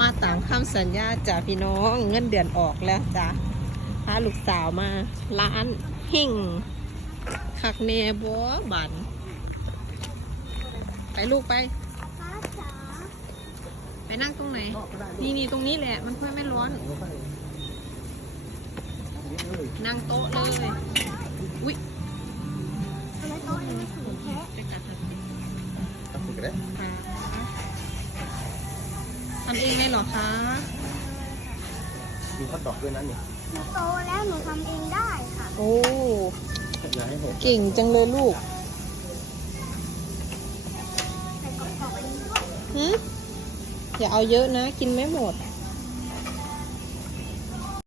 ำสัญญาจ้ะพี่น้องเงินเดือนออกแล้วจ้ะพาลูกสาวมาร้านหิ่งคักเนบัวบัน ไปลูกไปป้าจ๋าไปนั่งตรงไหน นี่นี่ตรงนี้แหละ มันค่อยไม่ร้อน นั่งโต๊ะเลย อุ๊ยทำไมโต๊ะนี้มันสูงแท้ไปกัดทำเอง ทำเองเลยเหรอคะ มีข้อตอกด้วยนะนี่หนูโตแล้วหนูทำเองได้ค่ะ โอ้ อย่าให้หกเก่งจังเลยลูกใส่กรอบๆอันนี้ด้วย หืมอย่าเอาเยอะนะ กินไม่หมดห